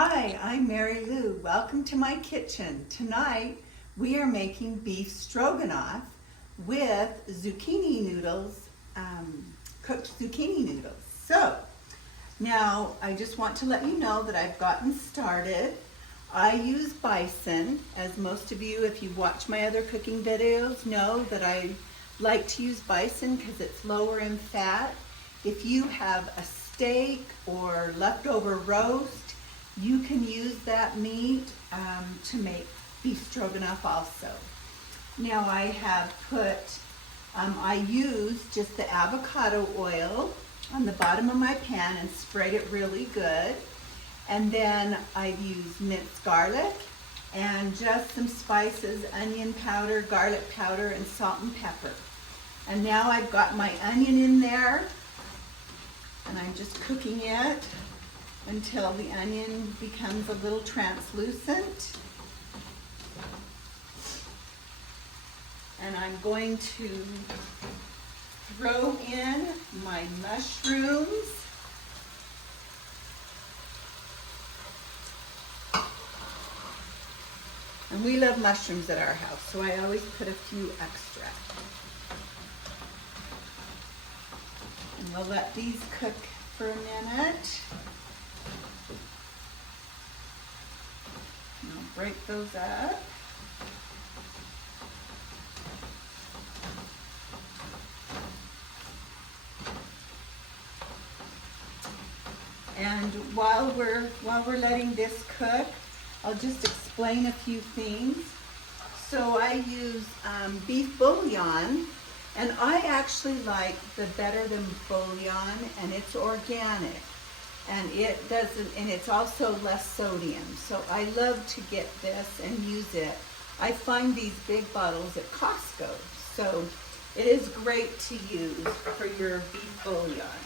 Hi, I'm Mary Lou. Welcome to my kitchen. Tonight we are making beef stroganoff with zucchini noodles, cooked zucchini noodles. So now I just want to let you know that I've gotten started. I use bison, as most of you, if you've watched my other cooking videos, know that I like to use bison because it's lower in fat. If you have a steak or leftover roast, you can use that meat to make beef stroganoff also. Now I have I used just the avocado oil on the bottom of my pan and sprayed it really good. And then I've used minced garlic and just some spices, onion powder, garlic powder, and salt and pepper. And now I've got my onion in there and I'm just cooking it until the onion becomes a little translucent. And I'm going to throw in my mushrooms. And we love mushrooms at our house, so I always put a few extra. And we'll let these cook for a minute. And I'll break those up. And while we're letting this cook, I'll just explain a few things. So I use beef bouillon, and I actually like the Better Than bouillon, and it's organic. And it's also less sodium. So I love to get this and use it. I find these big bottles at Costco. So it is great to use for your beef bouillon.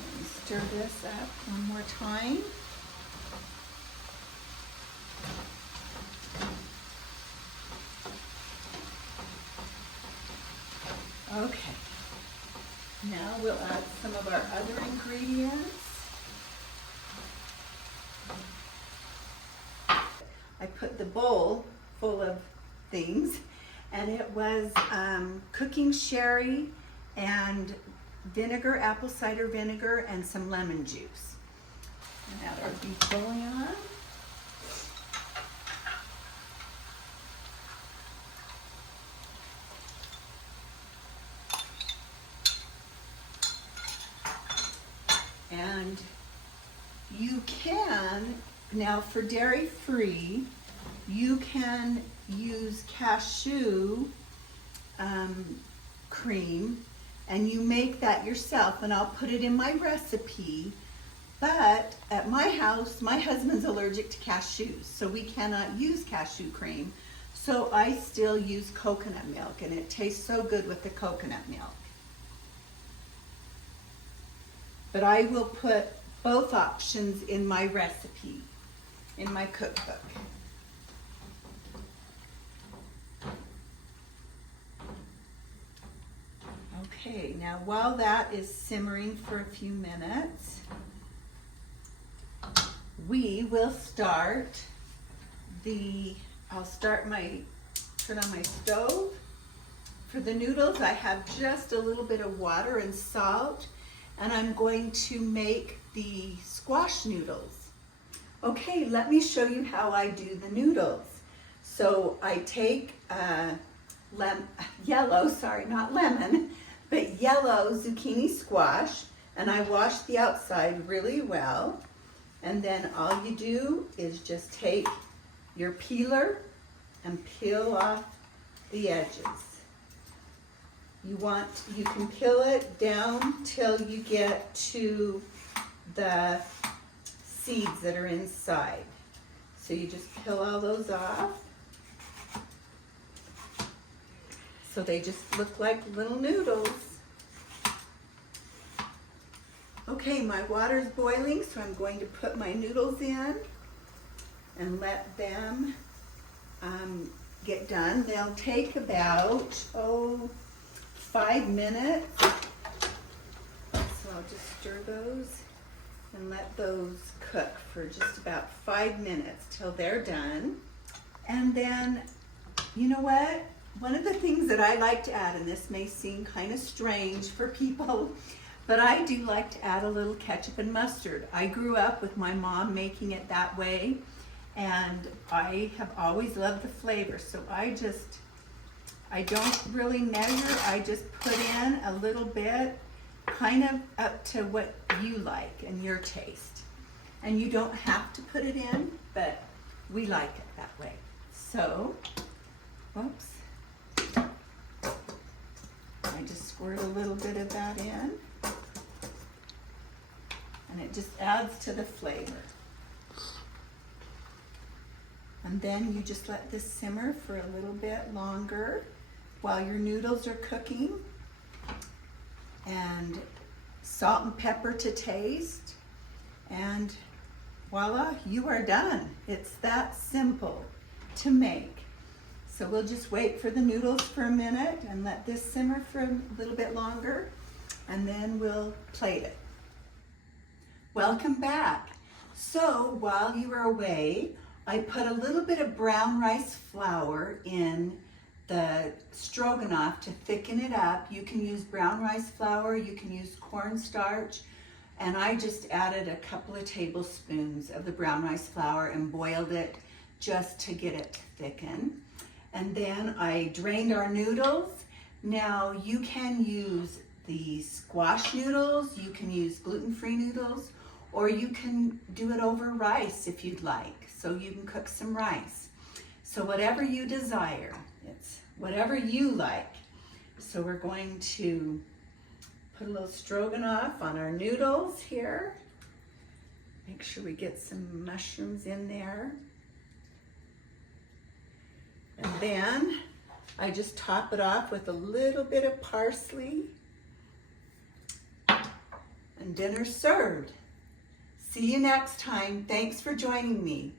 Okay, stir this up one more time. Okay. Now we'll add some of our other ingredients. I put the bowl full of things, and it was cooking sherry and vinegar, apple cider vinegar, and some lemon juice. And add our beef bouillon. And you can, now for dairy free, you can use cashew cream, and you make that yourself, and I'll put it in my recipe. But at my house, my husband's allergic to cashews, so we cannot use cashew cream. So I still use coconut milk, and it tastes so good with the coconut milk. But I will put both options in my recipe, in my cookbook. Okay, now while that is simmering for a few minutes, we will start turn on my stove. For the noodles, I have just a little bit of water and salt, and I'm going to make the squash noodles. Okay, let me show you how I do the noodles. So I take yellow zucchini squash, and I wash the outside really well. And then all you do is just take your peeler and peel off the edges. You can peel it down till you get to the seeds that are inside. So you just peel all those off. So they just look like little noodles. Okay, my water's boiling, so I'm going to put my noodles in and let them get done. They'll take about 5 minutes. So I'll just stir those and and let those cook for just about 5 minutes till they're done. And then, you know what? One of the things that I like to add, and this may seem kind of strange for people, but I do like to add a little ketchup and mustard. I grew up with my mom making it that way, and I have always loved the flavor. So I don't really measure. I just put in a little bit, kind of up to what you like and your taste. And you don't have to put it in, but we like it that way. So, whoops. I just squirt a little bit of that in. And it just adds to the flavor. And then you just let this simmer for a little bit longer while your noodles are cooking. And salt and pepper to taste. And voila, you are done. It's that simple to make. So we'll just wait for the noodles for a minute and let this simmer for a little bit longer, and then we'll plate it. Welcome back. So while you were away, I put a little bit of brown rice flour in the stroganoff to thicken it up. You can use brown rice flour, you can use cornstarch, and I just added a couple of tablespoons of the brown rice flour and boiled it just to get it to thicken. And then I drained our noodles. Now you can use the squash noodles, you can use gluten-free noodles, or you can do it over rice if you'd like. So you can cook some rice. So whatever you desire, it's whatever you like. So we're going to put a little stroganoff on our noodles here. Make sure we get some mushrooms in there. And then I just top it off with a little bit of parsley. And dinner's served. See you next time. Thanks for joining me.